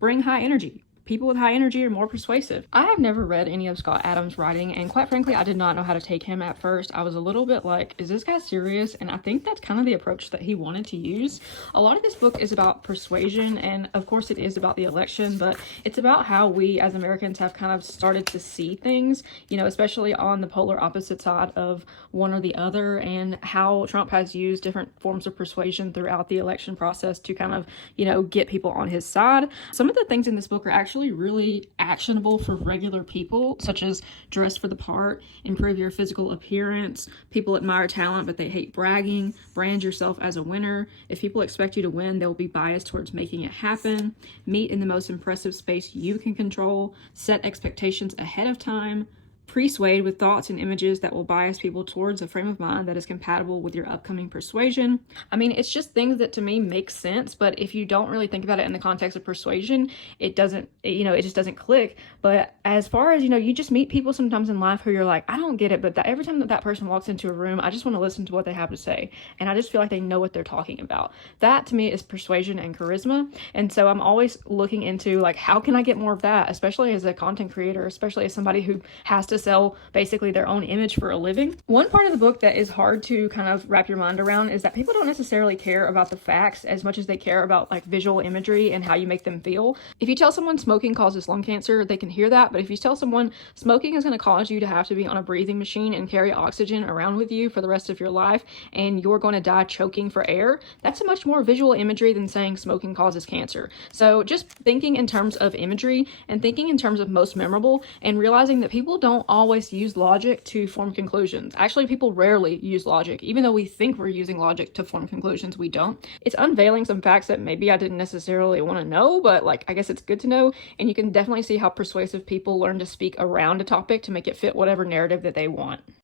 bring high energy. People with high energy are more persuasive. I have never read any of Scott Adams' writing, and quite frankly, I did not know how to take him at first. I was a little bit like, is this guy serious? And I think that's kind of the approach that he wanted to use. A lot of this book is about persuasion, and of course it is about the election, but it's about how we as Americans have kind of started to see things, you know, especially on the polar opposite side of one or the other, and how Trump has used different forms of persuasion throughout the election process to kind of, you know, get people on his side. Some of the things in this book are actually really actionable for regular people, such as dress for the part, improve your physical appearance, people admire talent but they hate bragging, brand yourself as a winner, if people expect you to win they'll be biased towards making it happen, meet in the most impressive space you can control, set expectations ahead of time, persuade with thoughts and images that will bias people towards a frame of mind that is compatible with your upcoming persuasion. I mean, it's just things that to me make sense, but if you don't really think about it in the context of persuasion, it doesn't, you know, it just doesn't click. But as far as, you know, you just meet people sometimes in life who you're like, I don't get it, but every time that person walks into a room, I just want to listen to what they have to say. And I just feel like they know what they're talking about. That to me is persuasion and charisma. And so I'm always looking into like, how can I get more of that, especially as a content creator, especially as somebody who has to sell basically their own image for a living. One part of the book that is hard to kind of wrap your mind around is that people don't necessarily care about the facts as much as they care about like visual imagery and how you make them feel. If you tell someone smoking causes lung cancer, they can hear that, but if you tell someone smoking is going to cause you to have to be on a breathing machine and carry oxygen around with you for the rest of your life and you're going to die choking for air, that's a much more visual imagery than saying smoking causes cancer. So just thinking in terms of imagery and thinking in terms of most memorable and realizing that people don't always use logic to form conclusions. Actually, people rarely use logic. Even though we think we're using logic to form conclusions, we don't. It's unveiling some facts that maybe I didn't necessarily want to know, but like, I guess it's good to know. And you can definitely see how persuasive people learn to speak around a topic to make it fit whatever narrative that they want.